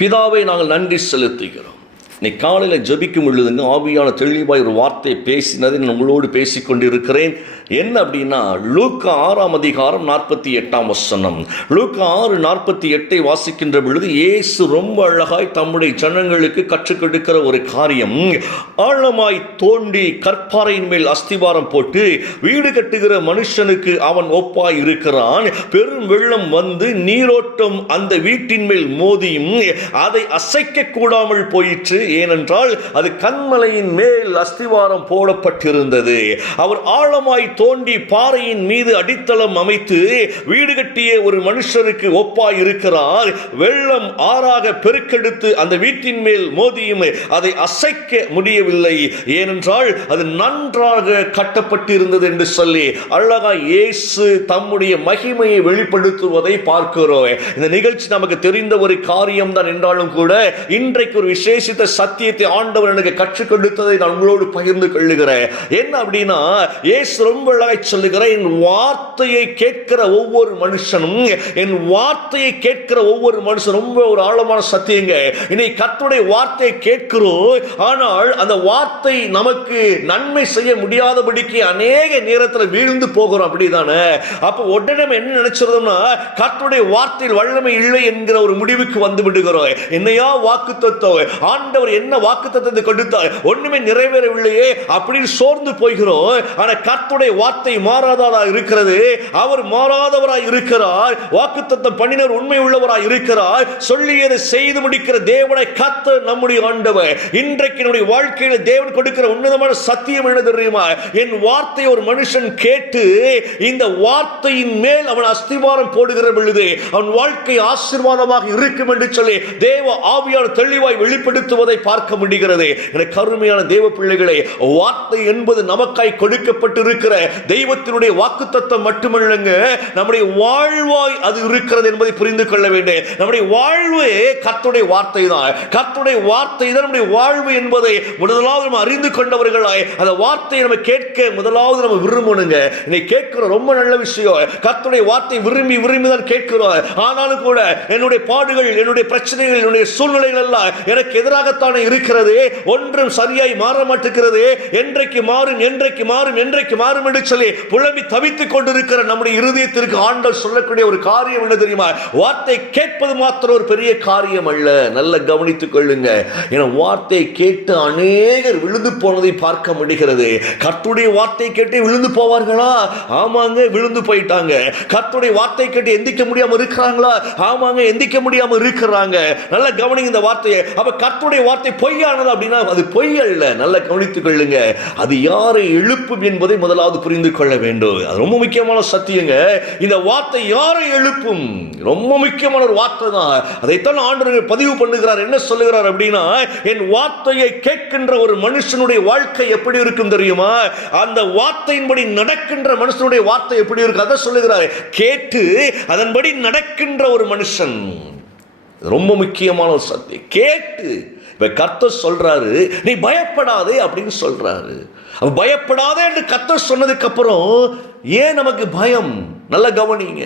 பிதாவை நாங்கள் நன்றி செலுத்துகிறோம். இன்னைக்கு காலையில் ஜெபிக்கும் பொழுதுங்க ஆவியான தெளிவாய் ஒரு வார்த்தையை பேசினதை நான் உங்களோடு பேசிக்கொண்டிருக்கிறேன். என்ன அப்படின்னா, லூக்கா 6:48 லூக்கா 6:48 வாசிக்கின்ற பொழுது இயேசு ரொம்ப அழகாய் தம்முடைய ஜனங்களுக்கு கற்றுக் கொடுக்கிற ஒரு காரியம், ஆழமாய் தோண்டி கற்பாறையின் மேல் அஸ்திவாரம் போட்டு வீடு கட்டுகிற மனுஷனுக்கு அவன் ஒப்பாய் இருக்கிறான். பெரும் வெள்ளம் வந்து நீரோட்டம் அந்த வீட்டின் மேல் மோதியும் அதை அசைக்க கூடாமல் போயிற்று. ஏனென்றால் அது கன்மலையின் மேல் அஸ்திவாரம் போடப்பட்டிருந்தது. அவர் ஆழமாய் தோண்டி பாறையின் மீது அடித்தளம் அமைத்து வீடு கட்டிய ஒரு மனுஷருக்கு ஒப்பாய் இருக்கிறார். வெள்ளம் ஆறாக பெருக்கெடுத்து அந்த வீட்டின் மேல் மோதியும் அதை அசைக்க முடியவில்லை. ஏனென்றால் அது நன்றாக கட்டப்பட்டிருந்தது என்று சொல்லி அழகா இயேசு தம்முடைய மகிமையை வெளிப்படுத்துவதை பார்க்கிறோம். இந்த நிகழ்ச்சி நமக்கு தெரிந்த ஒரு காரியம் தான் என்றாலும் கூட இன்றைக்கு ஒரு விசேஷித்த சத்தியத்தை ஆண்டவர் எனக்கு கற்றுக் கொடுத்ததை நான் உங்களோடு பகிர்ந்து கொள்ளுகிறேன். என்ன அப்படின்னா, இயேசு ரொம்ப அழகாய் சொல்லுகிறார், என் வார்த்தையை கேட்கிற ஒவ்வொரு மனுஷனும், என் வார்த்தையை கேட்கிற ஒவ்வொரு மனுஷனும், ரொம்ப ஒரு ஆழமான சத்தியங்க. இன்னைக்கு கர்த்தருடைய வார்த்தையை கேட்கிறோம், ஆனால் அந்த வார்த்தை நமக்கு நன்மை செய்ய முடியாதபடிக்கு அநேக நேரத்தில் வீழ்ந்து போகிறோம். அப்படிதானே? அப்ப உடனே நம்ம என்ன நினைச்சிருந்தோம்னா, கர்த்தருடைய வார்த்தையில் வல்லமை இல்லை என்கிற ஒரு முடிவுக்கு வந்து விடுகிறோம். என்னையா வாக்குத்தத்தம், ஆண்டவர் என்ன வாக்குத்தத்தத்தை கொடுத்தார், ஒண்ணுமே நிறைவேறவில்லையே அப்படின்னு சோர்ந்து போகிறோம். ஆனால் கர்த்தருடைய வார்த்தை மாறாதவராய் இருக்கிறது. அவர் மாறாதவராய் இருக்கிறார். வாக்குத்தத்தம் பண்ணினர் உண்மை உள்ளவராய் இருக்கிறார். சொல்லியதை செய்து முடிக்கிற தேவனை கர்த்தர் நம்முடைய ஆண்டவர். இன்றைக்கு நம்முடைய வாழ்க்கையில் தேவன் கொடுக்கிற உன்னதமான சத்தியம் என்ன தெரியுமா? என் வார்த்தையை ஒரு மனுஷன் கேட்டு இந்த வார்த்தையின் மேல் அவன் அஸ்திவாரம் போடுகிற பொழுது அவன் வாழ்க்கை ஆசீர்வாதமாக இருக்கும் என்று சொல்லி தேவ ஆவியான தெளிவாய் வெளிப்படுத்துவதை பார்க்க முடிகிறது. எனக்கு அருமையான தேவ பிள்ளைகளே, வார்த்தை என்பது நமக்காய் கொடுக்கப்பட்டிருக்கிற தெய்வத்தினுடைய வாக்குத்தத்தம் மட்டுமல்லங்க, நம்முடைய வாழ்வாய் அது இருக்கிறது என்பதை புரிந்து கொள்ள வேண்டும். நம்முடைய வாழ்வு கர்த்தருடைய வார்த்தை தான். கர்த்தருடைய வார்த்தை தான் நம்முடைய வாழ்வு என்பதை முதலாவது நம்ம அறிந்து கொண்டவர்களாய் அந்த வார்த்தையை நம்ம கேட்க முதலாவது நம்ம விரும்பணுங்க. இன்னைக்கு கேட்கிறோம், ரொம்ப நல்ல விஷயம். கர்த்தருடைய வார்த்தை விரும்பி விரும்பி தான் கேட்கிறோம். ஆனாலும் கூட என்னுடைய பாடுகள், என்னுடைய பிரச்சனைகள், என்னுடைய சூழ்நிலைகள் எல்லாம் எனக்கு எதிராகத்தானே இருக்கிறது. ஒன்றும் சரியாய் மாற மாட்டேங்கிறது. என்றைக்கு மாறும், என்றைக்கு மாறும், என்றைக்கு மாறும் என்று சொல்லி புலம்பி தவித்துக் கொண்டிருக்கிற நம்முடைய இருதயத்திற்கு ஆண்டவர் சொல்லக்கூடிய ஒரு காரியம் என்ன தெரியுமா? வார்த்தை கேட்பது மாத்திரம் ஒரு பெரிய காரியம் அல்ல. நல்ல கவனித்துக் கொள்ளுங்க. என வார்த்தை கேட்டு அநேகர் விழுந்து போனதை பார்க்க முடிகிறது. கர்த்தருடைய வார்த்தை கேட்டு விழுந்து போவார்களா? ஆமாங்க, விழுந்து போயிட்டாங்க. கர்த்தருடைய வார்த்தை கேட்டு எந்திக்க முடியாம இருக்கிறாங்களா? ஆமாங்க, எந்திக்க முடியாம இருக்கிறாங்க. நல்ல கவனிங்க இந்த வார்த்தையை. அப்ப கர்த்தருடைய வார்த்தை பொய்யானது அப்படின்னா அது பொய் அல்ல. நல்ல கவனித்துக் கொள்ளுங்க. அது யாரை எழுப்பும் என்பதை முதலாவது புரிந்து கொள்ள வேண்டும். அது ரொம்ப முக்கியமான சத்தியங்க. இந்த வார்த்தை யாரை எழுப்பும்? ரொம்ப முக்கியமான ஒரு வார்த்தை தான். அதைத்தான் ஆண்டவர் பதிவு பண்ணுகிறார். என்ன சொல்லுகிறார் அப்படின்னா, என் வார்த்தையை கேட்கின்ற ஒரு மனுஷனுடைய வாழ்க்கை எப்படி இருக்கும் தெரியுமா? அந்த வார்த்தையின்படி நடக்கின்ற மனுஷனுடைய வார்த்தை எப்படி இருக்கும் அதை சொல்லுகிறார். கேட்டு அதன்படி நடக்கின்ற ஒரு மனுஷன், ரொம்ப முக்கியமான ஒரு சத்தியம். கேட்டு இப்ப கர்த்தர் சொல்றாரு, நீ பயப்படாதே அப்படின்னு சொல்றாரு. பயப்படாதே என்று கர்த்தர் சொன்னதுக்கு அப்புறம் ஏன் நமக்கு பயம்? நல்ல கவனிங்க.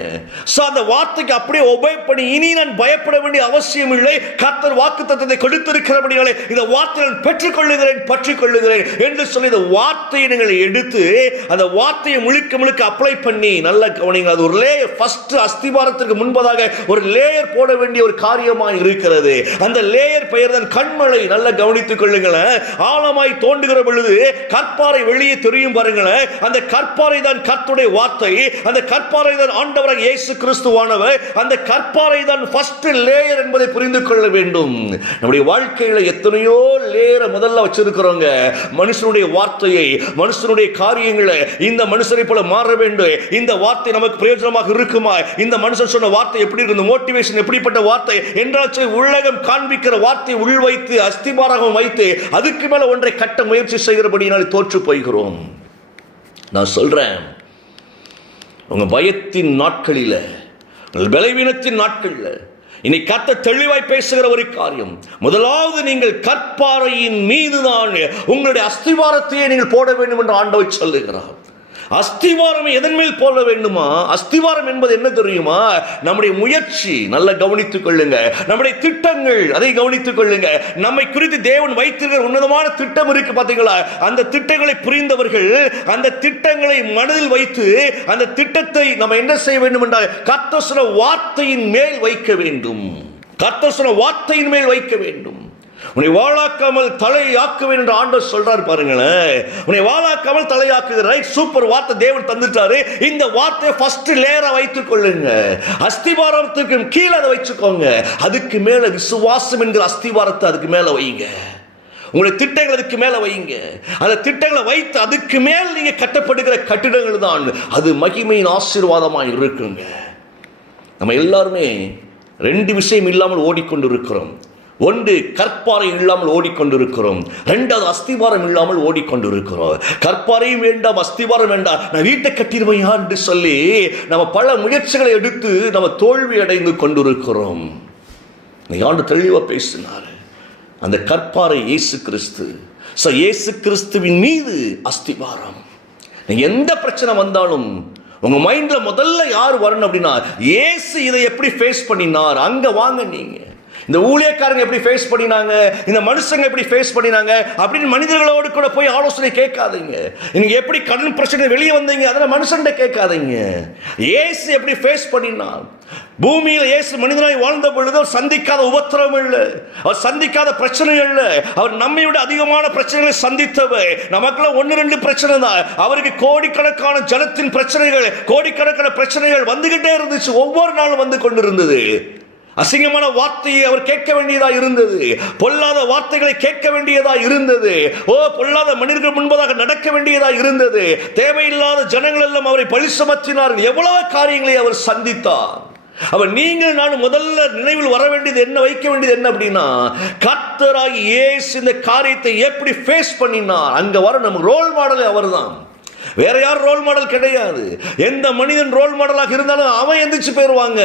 அந்த வார்த்தைக்கு அப்படியே ஒபே பண்ணி இனி நான் பயப்பட வேண்டிய அவசியம் இல்லை. கர்த்தர் வாக்குத்தத்தத்தை கொடுத்திருக்கிறபடியாலே இந்த வார்த்தையை நான் பெற்றுக்கொள்ளுகிறேன், பற்றிக்கொள்ளுகிறேன் என்று சொல்லி இந்த வார்த்தையை நீங்கள் எடுத்து அந்த வார்த்தையை முழுக்க முழுக்க அப்ளை பண்ணி, நல்ல கவனிங்க. அது ஒரு லேயர். ஃபர்ஸ்ட் அஸ்திவாரத்திற்கு முன்பதாக ஒரு லேயர் போட வேண்டிய ஒரு காரியமாக இருக்கிறது. அந்த லேயர் பெயர் தான் கண்மலை. நல்ல கவனித்துக் கொள்ளுங்களேன். ஆழமாய் தோண்டுகிற பொழுது கற்பாறை வெளியே தெரியும் பாருங்களேன். அந்த கற்பாறை தான் கர்த்தருடைய வார்த்தை. அந்த கற்பாறை தான் ஆண்டவராகிய இயேசு கிறிஸ்துவானவர். அந்த கற்பாறை தான் ஃபர்ஸ்ட் லேயர் என்பதை புரிந்து கொள்ள வேண்டும். நம்முடைய வாழ்க்கையில எத்தனையோ லேயரை முதல்ல வச்சிருக்கிறோங்க. மனுஷனுடைய வார்த்தையை, மனுஷனுடைய காரியங்களை, இந்த மனுஷனை போல மாற வேண்டும், இந்த வார்த்தை நமக்கு பிரயோஜனமாக இருக்குமா, இந்த மனுஷன் சொன்ன வார்த்தை எப்படி இருக்கு, மோட்டிவேஷன் எப்படிப்பட்ட வார்த்தை என்றால் உலகம் காண்பிக்கிற வார்த்தை உள் வைத்து அஸ்திபாரகம் வைத்து அதுக்கு மேல ஒன்றை கட்ட முயற்சி செய்கிறபடியால் தோற்று போகிறோம். நான் சொல்றேன், உங்க பயத்தின் நாட்களில், பலவீனத்தின் நாட்களில் இன்னைக்கு கர்த்தர் தெளிவாய் பேசுகிற ஒரு காரியம், முதலாவது நீங்கள் கற்பாறையின் மீதுதான் உங்களுடைய அஸ்திவாரத்தையே நீங்கள் போட வேண்டும் என்று ஆண்டவர் சொல்லுகிறார். அஸ்திவாரம் எதன் மேல் போட வேண்டுமா? அஸ்திவாரம் என்பது என்ன தெரியுமா? நம்முடைய முயற்சி. நல்ல கவனித்துக் கொள்ளுங்க. நம்முடைய திட்டங்கள், அதை கவனித்துக் கொள்ளுங்க. நம்மை குறித்து தேவன் வைத்திருக்கிற உன்னதமான திட்டம் இருக்கு பாத்தீங்களா? அந்த திட்டங்களை புரிந்தவர்கள் அந்த திட்டங்களை மனதில் வைத்து அந்த திட்டத்தை நம்ம என்ன செய்ய வேண்டும் என்றால் கர்த்தர் சொன்ன வார்த்தையின் மேல் வைக்க வேண்டும். கர்த்தர் சொன்ன வார்த்தையின் மேல் வைக்க வேண்டும். உன்னை வாழாக்காமல் தலையாக்குவேன் என்று ஆண்டவர் சொல்றாரு பாருங்களேன். உன்னை வாழாக்காமல் தலையாக்குகிற ரைட், சூப்பர் வார்த்தை தேவன் தந்துட்டாரு. இந்த வார்த்தையை ஃபர்ஸ்ட் லேயரா வைத்துக் கொள்ளுங்க. அஸ்திவாரத்துக்கு கீழே அதை வச்சுக்கோங்க. அதுக்கு மேல விசுவாசம் என்கிற அஸ்திவாரத்தை அதுக்கு மேல வைங்க. உங்களுடைய திட்டங்கள் அதுக்கு மேல வைங்க. அந்த திட்டங்களை வைத்து அதுக்கு மேல் நீங்க கட்டப்படுகிற கட்டிடங்கள் தான் அது மகிமையின் ஆசீர்வாதமாக இருக்குங்க. நம்ம எல்லாருமே ரெண்டு விஷயம் இல்லாமல் ஓடிக்கொண்டிருக்கிறோம். ஒன்று, கற்பாறை இல்லாமல் ஓடிக்கொண்டிருக்கிறோம். ரெண்டாவது, அஸ்திவாரம் இல்லாமல் ஓடிக்கொண்டிருக்கிறோம். கற்பாறையும் வேண்டாம், அஸ்திவாரம் வேண்டாம், நான் வீட்டை கட்டிடுவையா என்று சொல்லி நம்ம பல முயற்சிகளை எடுத்து நம்ம தோல்வி அடைந்து கொண்டிருக்கிறோம். ஆண்டு தெளிவாக பேசினார். அந்த கற்பாறை இயேசு கிறிஸ்து. இயேசு கிறிஸ்துவின் மீது அஸ்திவாரம். நீங்க எந்த பிரச்சனை வந்தாலும் உங்க மைண்ட்ல முதல்ல யார் வரணும் அப்படின்னா, இயேசு இதை எப்படி ஃபேஸ் பண்ணினார், அங்க வாங்க. நீங்க இந்த ஊழியக்காரங்க எப்படி ஃபேஸ் பண்ணினாங்க, இந்த மனுஷங்க எப்படி ஃபேஸ் பண்ணினாங்க அப்படின்னு மனிதர்களோடு கூட போய் ஆலோசனை கேட்காதீங்க. நீங்க எப்படி கடன் பிரச்சனை வெளியே வந்தீங்க அதெல்லாம் மனுஷன்கிட்ட கேட்காதீங்க. இயேசு எப்படி ஃபேஸ் பண்ணினார்? பூமியில் இயேசு மனிதனாய் வாழ்ந்த பொழுது அவர் சந்திக்காத உபத்திரம் இல்லை, அவர் சந்திக்காத பிரச்சனைகள் இல்லை. அவர் நம்மை விட அதிகமான பிரச்சனைகளை சந்தித்தவர். நமக்குள்ள 1-2 பிரச்சனை தான். அவருக்கு கோடிக்கணக்கான ஜனத்தின் பிரச்சனைகள், கோடிக்கணக்கான பிரச்சனைகள் வந்துகிட்டே இருந்துச்சு. ஒவ்வொரு நாளும் வந்து கொண்டிருந்தது. அசிங்கமான வார்த்தையை அவர் கேட்க வேண்டியதா இருந்தது. பொல்லாத வார்த்தைகளை கேட்க வேண்டியதா இருந்தது. பொல்லாத மனிதர்கள் முன்பதாக நடக்க வேண்டியதா இருந்தது. தேவையில்லாத ஜனங்கள் எல்லாம் அவரை பழி சுமத்தினார்கள். எவ்வளவு காரியங்களை அவர் சந்தித்தார். அவர் நீங்கள் நான் முதல்ல நினைவில் வர வேண்டியது என்ன, வைக்க வேண்டியது என்ன அப்படின்னா, கர்த்தராகிய இயேசு இந்த காரியத்தை எப்படி ஃபேஸ் பண்ணினார். அங்க வர நம்ம ரோல் மாடல் அவர்தான். வேற யாரும் ரோல் மாடல் கிடையாது. எந்த மனிதன் ரோல் மாடலாக இருந்தாலும் அவன் எந்திரிச்சு போயிருவாங்க.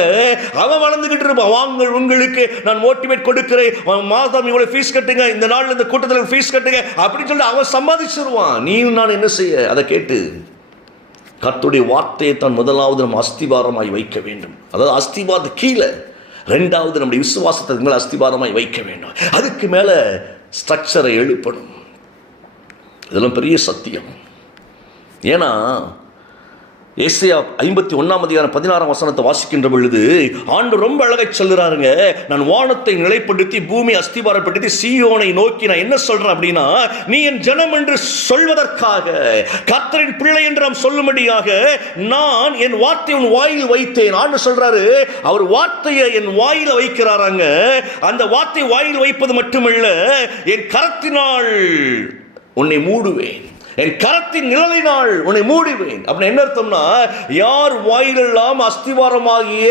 அவன் வளர்ந்துகிட்டு இருப்பான். வாங்க, உங்களுக்கு நான் மோட்டிவேட் கொடுக்கிறேன், மாதம் இவ்வளவு ஃபீஸ் கட்டுங்க, இந்த நாள் இந்த கூட்டத்தில் ஃபீஸ் கட்டுங்க அப்படின்னு சொல்லி அவன் சம்பாதிச்சிருவான். நீயும் நான் என்ன செய்ய, அதை கேட்டு கர்த்தருடைய வார்த்தையை தான் முதலாவது நம்ம அஸ்திவாரமாய் வைக்க வேண்டும். அதாவது அஸ்திவாரத்து கீழே, ரெண்டாவது நம்முடைய விசுவாசத்துக்கு மேலே அஸ்திவாரமாய் வைக்க வேண்டும். அதுக்கு மேலே ஸ்ட்ரக்சரை எழுப்பணும். இதெல்லாம் பெரிய சத்தியம். ஏன்னா ஏசாயா 51:16 வாசிக்கின்ற பொழுது ஆண்டு ரொம்ப அழகை சொல்லுறாருங்க. நான் வானத்தை நிலைப்படுத்தி பூமி அஸ்திவாரப்படுத்தி சீயோனை நோக்கி நான் என்ன சொல்றேன் அப்படின்னா, நீ என் ஜனம் என்று சொல்வதற்காக, கர்த்தரின் பிள்ளை என்று நாம் சொல்லும்படியாக நான் என் வார்த்தை உன் வாயில் வைத்தேன். ஆண்டு சொல்றாரு, அவர் வார்த்தையை என் வாயில வைக்கிறாராங்க. அந்த வார்த்தை வாயில் வைப்பது மட்டுமல்ல, என் கரத்தினால் உன்னை மூடுவேன், என் கரத்தின் நிழலினால் உன்னை மூடுவேன். அப்படின்னு என்ன அர்த்தம்னா, யார் வாயிலெல்லாம் அஸ்திவாரமாகிய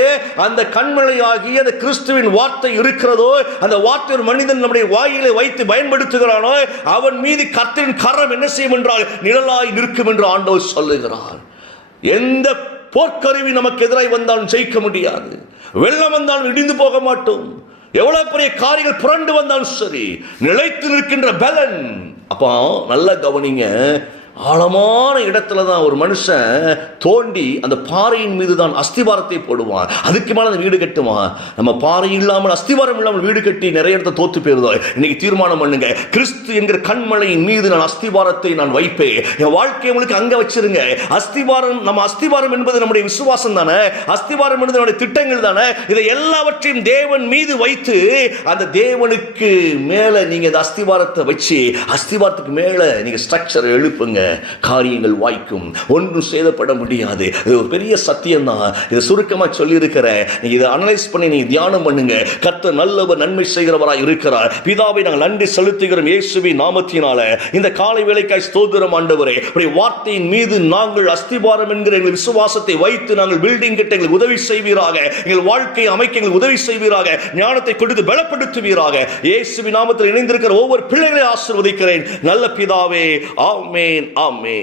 அந்த கண்மலையாகிய அந்த கிறிஸ்துவின் வார்த்தை இருக்கிறதோ, அந்த வார்த்தை ஒரு மனிதன் நம்முடைய வாயிலை வைத்து பயன்படுத்துகிறானோ, அவன் மீது கர்த்தரின் கரம் என்ன செய்யும் என்றால் நிழலாய் நிற்கும் என்று ஆண்டவர் சொல்லுகிறார். எந்த போர்க்கருவி நமக்கு எதிராய் வந்தாலும் ஜெயிக்க முடியாது. வெள்ளம் வந்தாலும் இடிந்து போக மாட்டோம். எவ்வளவு பெரிய காரியங்கள் புரண்டு வந்தாலும் சரி, நிலைத்து நிற்கின்ற பலன். அப்போ நல்லா கவனிங்க. ஆழமான இடத்துல தான் ஒரு மனுஷன் தோண்டி அந்த பாறையின் மீது தான் அஸ்திவாரத்தை போடுவான். அதுக்கு மேலே அந்த வீடு கட்டுவான். நம்ம பாறை இல்லாமல் அஸ்திவாரம் இல்லாமல் வீடு கட்டி நிறைய இடத்த தோத்து போயிருந்தோம். இன்னைக்கு தீர்மானம் பண்ணுங்க, கிறிஸ்து என்கிற கண்மலையின் மீது நான் அஸ்திவாரத்தை நான் வைப்பேன். என் வாழ்க்கையை உங்களுக்கு அங்க வச்சிருங்க. அஸ்திவாரம், நம்ம அஸ்திவாரம் என்பது நம்முடைய விசுவாசம் தானே, அஸ்திவாரம் என்பது நம்முடைய திட்டங்கள் தானே. இதை எல்லாவற்றையும் தேவன் மீது வைத்து அந்த தேவனுக்கு மேல நீங்க இந்த அஸ்திவாரத்தை வச்சு அஸ்திவாரத்துக்கு மேல நீங்க ஸ்ட்ரக்சர் எழுப்புங்க. காரியங்கள் வாய்க்கும், ஒன்றும் சேதப்பட முடியாது. இது ஒரு பெரிய சத்தியம் தான். இதை சுருக்கமாக சொல்லி இருக்கிறேன். நீங்க இதை அனலைஸ் பண்ணி நீங்க தியானம் பண்ணுங்க. கர்த்தர் நல்லவர், நன்மை செய்கிறவராய் இருக்கிறார். பிதாவை நாங்கள் நன்றி செலுத்துகிறோம் இயேசுவின் நாமத்தினால. இந்த காலை வேளைக்காய் ஸ்தோத்திரம் ஆண்டவரே. உடைய வார்த்தையின் மீது நாங்கள் அஸ்திவாரம் என்கிற எங்கள் விசுவாசத்தை வைத்து நாங்கள் பில்டிங் கிட்ட எங்களுக்கு உதவி செய்வீராக. எங்கள் வாழ்க்கையை அமைக்க எங்களுக்கு உதவி செய்வீராக. ஞானத்தை கொடுத்து பலப்படுத்துவீராக. இயேசுவின் நாமத்தில் இணைந்திருக்கிற ஒவ்வொரு பிள்ளைகளை ஆசீர்வதிக்கிறேன் நல்ல பிதாவே. ஆமென், ஆமென்.